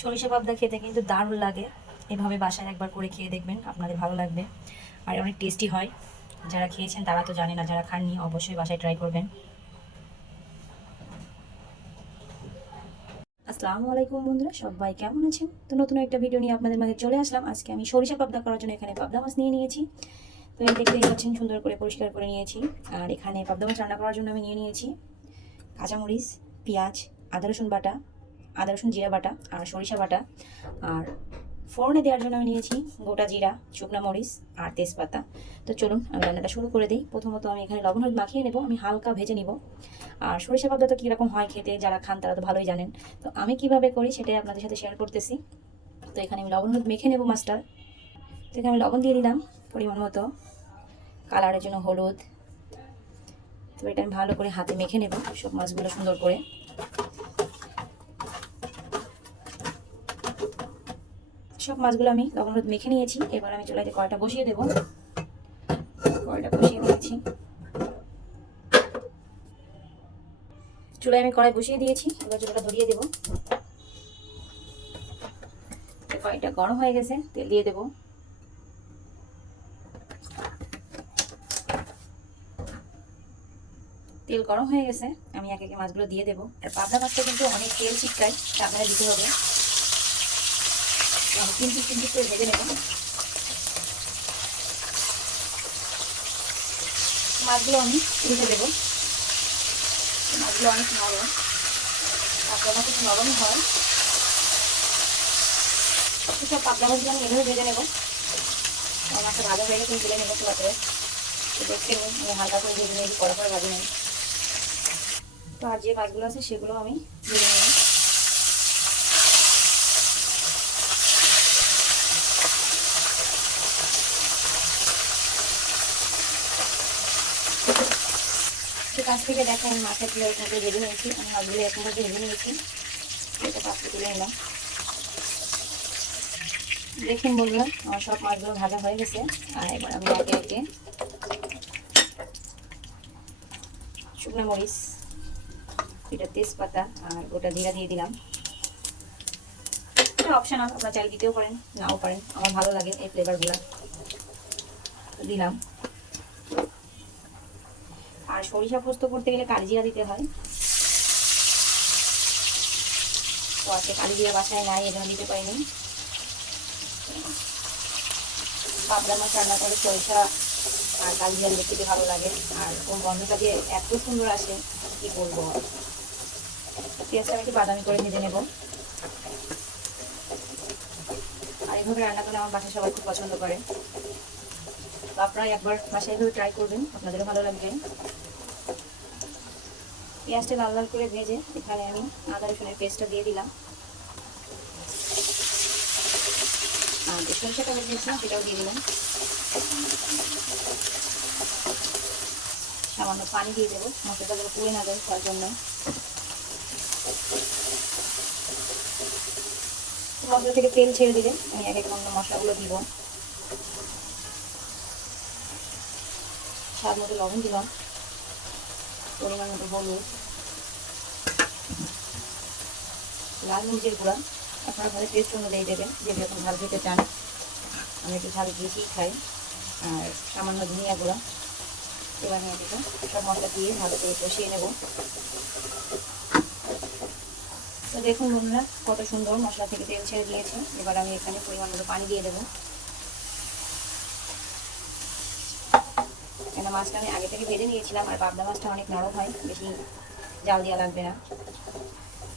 সরিষা পাবদা খেতে কিন্তু দারুণ লাগে। এভাবে বাসায় একবার করে খেয়ে দেখবেন, আপনাদের ভালো লাগবে। আর অনেক টেস্টি হয়। যারা খেয়েছেন তারা তো জানে না, যারা খাননি অবশ্যই বাসায় ট্রাই করবেন। আসসালামু আলাইকুম বন্ধুরা, সবাই কেমন আছেন? তো নতুন একটা ভিডিও নিয়ে আপনাদের মাঝে চলে আসলাম। আজকে আমি সরিষা পাবদা করার জন্য এখানে পাবদা মাছ নিয়ে নিয়েছি। তো এই দেখতেই পাচ্ছেন, সুন্দর করে পরিষ্কার করে নিয়েছি। আর এখানে পাবদা মাছ রান্না করার জন্য আমি নিয়ে নিয়েছি কাঁচামরিচ, পেঁয়াজ, আদা রসুন বাটা, আদা রসুন জিরা বাটা আর সরিষা বাটা। আর ফোড়নে দেওয়ার জন্য আমি নিয়েছি গোটা জিরা, শুকনো মরিচ আর তেজপাতা। তো চলুন আমি রান্নাটা শুরু করে দিই। প্রথমত আমি এখানে লবণ হলুদ মাখিয়ে নেব, আমি হালকা ভেজে নিব। আর সরিষা পাবদা তো কীরকম হয় খেতে, যারা খান তারা তো ভালোই জানেন। তো আমি কিভাবে করি সেটাই আপনাদের সাথে শেয়ার করতেছি। তো এখানে আমি লবণ হলুদ মেখে নেব মাছটা। তো এখানে আমি লবণ দিয়ে দিলাম পরিমাণ মতো, কালারের জন্য হলুদ। তো এটা আমি ভালো করে হাতে মেখে নেব সব মাছগুলো সুন্দর করে। সব মাছগুলো আমি লবণ হলুদ মেখে নিয়েছি। এবার আমি চুলাতে কড়াইটা বসিয়ে দেবো। কড়াইটা বসিয়ে দিয়েছি। চুলায় আমি কড়াই বসিয়ে দিয়েছি, এবার চুলাটা ধরিয়ে দেবো। কড়াইটা গরম হয়ে গেছে, তেল দিয়ে দেবো। তেল গরম হয়ে গেছে, আমি একে একে মাছগুলো দিয়ে দেবো। আর পাবদা মাছটা কিন্তু অনেক তেল ছিটকায়, আপনারা দিতে হবে। আমি কিন্তু করে ভেজে নেব। মাছগুলো আমি উল্টে দেবো। মাছগুলো অনেক নরম, পাবদা মাছ একটু নরমই হয়। সব পাবদা মাছগুলো আমি এভাবে ভেজে নেবো। মাছটা ভাজা হয়ে গেছে, তুলে নেবো চুলা করে। দেখতে নিই আমি হালকা করে ভেজে নিয়েছি, কড়া করে ভাজি নেই। তো আর যে মাছগুলো আছে সেগুলো আমি ভেজে নেব। কাছ থেকে দেখেন মাছের তুলে এরকম করে ভেজে নিয়েছি, আমি মাছগুলো এরকম করে ভেজে নিয়েছি। এটা পাশে তুলে নিলাম। দেখুন বন্ধুরা, আমার সব মাছগুলো ভাজা হয়ে গেছে। আর এবার আমি একে একে শুকনো মরিচ, এটা তেজপাতা আর গোটা জিরা দিয়ে দিলাম। এটা অপশনাল, আপনারা চাইলে দিতেও পারেন, নাও পারেন। আমার ভালো লাগে এই ফ্লেভারগুলো, দিলাম। আর সরিষা পোস্ত করতে গেলে কালিজিরা দিতে হয়। তো আজকে কালিজিরা বাসায় নাই, এজন্য দিতে পারিনি। পাবদা মাছ রান্না করে সরিষা আর কালিজিরা দিলে খেতে ভালো লাগে। আর ওর গন্ধটা যে এত সুন্দর আসে কি বলবো। পেঁয়াজটা আমি একটু বাদামি করে ভেজে নেব। আর এইভাবে রান্না করলে আমার বাসায় সবাই খুব পছন্দ করে। তো আপনারা একবার বাসায় এইভাবে ট্রাই করবেন, আপনাদেরও ভালো লাগবে। পেঁয়াজটা লাল লাল করে ভেজে এখানে আমি আদা রসুনের পেস্টটা দিয়ে দিলাম। আর যে সরিষাটা ভেজেছিলাম সেটাও দিয়ে দিলাম। সামান্য পানি দিয়ে দেবো, মশলাটা যেন পুড়ে না যায় তার জন্য। মশলা থেকে তেল ছেড়ে দিলে আমি এক এক মশলাগুলো দিব। স্বাদ মতো লবণ দিলাম, পরিমাণ মতো হলুদ, লাল মরিচের গুঁড়া আপনারা ঘরে টেস্ট অনুযায়ী দেবেন, যে যখন ঝাল খেতে চান। আমি একটু ঝাল বেশিই খাই। আর সামান্য ধনিয়া গুঁড়া। এবার নিয়ে দেবো, সব মশলা দিয়ে ভালো করে কষিয়ে নেব। তো দেখুন বন্ধুরা, কত সুন্দর মশলা থেকে তেল ছেড়ে দিয়েছে। এবার আমি এখানে পরিমাণ মতো পানি দিয়ে দেবো। কেন মাছটা আমি আগে থেকে ভেজে নিয়েছিলাম, আর পাবদা মাছটা অনেক নরম হয়, বেশি জাল দেওয়া লাগবে না।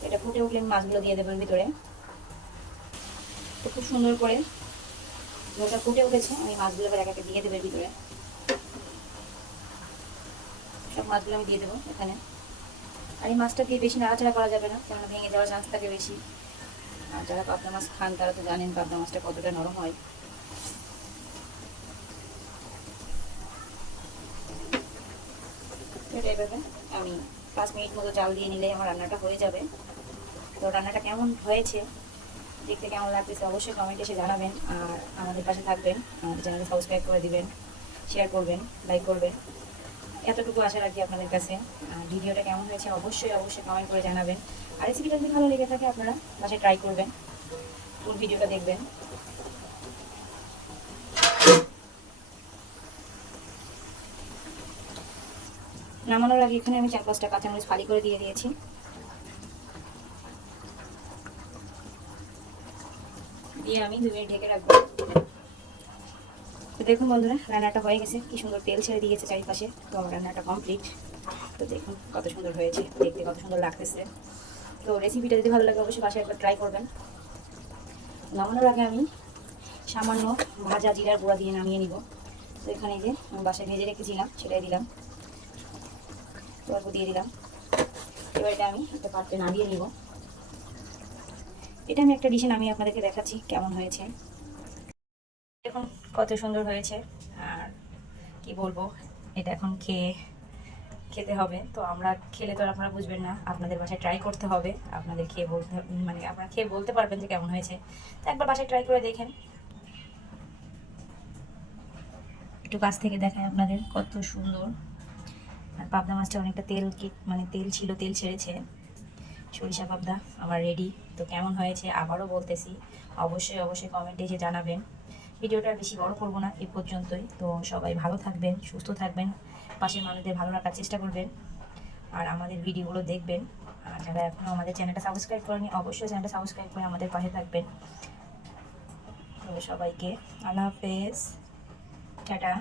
এটা ফুটে উঠলে আমি মাছগুলো দিয়ে দেবো ভিতরে। তো খুব সুন্দর করে ঝোলটা ফুটে উঠেছে, আমি মাছগুলো এবার এক একে দিয়ে দেবো ভিতরে। সব মাছগুলো আমি দিয়ে দেবো এখানে। আর এই মাছটা দিয়ে বেশি নাড়াচাড়া করা যাবে না, কেননা ভেঙে যাওয়ার চান্স থাকে বেশি। আর যারা পাবদা মাছ খান তারা তো জানেন পাবদা মাছটা কতটা নরম হয়। এটা এভাবে আমি 5 মিনিট মতো জাল দিয়ে নিলে আমার রান্নাটা হয়ে যাবে। তো রান্নাটা কেমন হয়েছে, দেখতে কেমন লাগতেছে অবশ্যই কমেন্টে এসে জানাবেন। আর আমাদের পাশে থাকবেন, আমাদের চ্যানেলে সাবস্ক্রাইব করে দিবেন, শেয়ার করবেন, লাইক করবেন। এতটুকু আশা রাখি আপনাদের কাছে। ভিডিওটা কেমন হয়েছে অবশ্যই কমেন্ট করে জানাবেন। আর রেসিপিটা যদি ভালো লেগে থাকে আপনারা বাসায় ট্রাই করবেন। ফুল ভিডিওটা দেখবেন। নামানোর আগে এখানে আমি 4-5টা কাঁচামরিচ ফালি করে দিয়ে দিয়েছি। দিয়ে আমি 2 মিনিট ঢেকে রাখবো। তো দেখুন বন্ধুরা, রান্নাটা হয়ে গেছে, কি সুন্দর তেল ছেড়ে দিয়েছে চারিপাশে। তো আমার রান্নাটা কমপ্লিট। তো দেখুন কত সুন্দর হয়েছে, দেখতে কত সুন্দর লাগতেছে। তো রেসিপিটা যদি ভালো লাগে অবশ্যই বাসায় একবার ট্রাই করবেন। নামানোর আগে আমি সামান্য ভাজা জিরার গুঁড়া দিয়ে নামিয়ে নিব। তো এখানে যে আমি বাসায় ভেজে রেখেছিলাম সেটাই দিলাম, অল্প দিয়ে দিলাম। এবার এটা আমি একটা পাত্রে নামিয়ে নিব। এটা আমি একটা ডিশে নামিয়ে আপনাদেরকে দেখাচ্ছি কেমন হয়েছে। দেখুন কত সুন্দর হয়েছে। আর কি বলবো, এটা এখন খেতে হবে। তো আমরা খেলে তো আপনারা বুঝবেন না, আপনাদের বাসায় ট্রাই করতে হবে। আপনাদের খেয়ে বলতে, মানে আপনারা খেয়ে বলতে পারবেন যে কেমন হয়েছে। তো একবার বাসায় ট্রাই করে দেখেন। একটু কাছ থেকে দেখায় আপনাদের কত সুন্দর। আর পাবদা মাছটা অনেকটা তেল ছিল, তেল ছেড়েছে। সরিষা পাবদা আমার রেডি। তো কেমন হয়েছে আবারও বলতেছি, অবশ্যই অবশ্যই কমেন্টে এসে জানাবেন। ভিডিওটা বেশি বড় করব না, এ পর্যন্তই। তো সবাই ভালো থাকবেন, সুস্থ থাকবেন, পাশের মানুষদের ভালো রাখার চেষ্টা করবেন, আর আমাদের ভিডিওগুলো দেখবেন। আর যারা এখনও আমাদের চ্যানেলটা সাবস্ক্রাইব করেনি অবশ্যই চ্যানেলটা সাবস্ক্রাইব করে আমাদের পাশে থাকবেন। তো সবাইকে আল্লাহ হাফেজ, টাটা।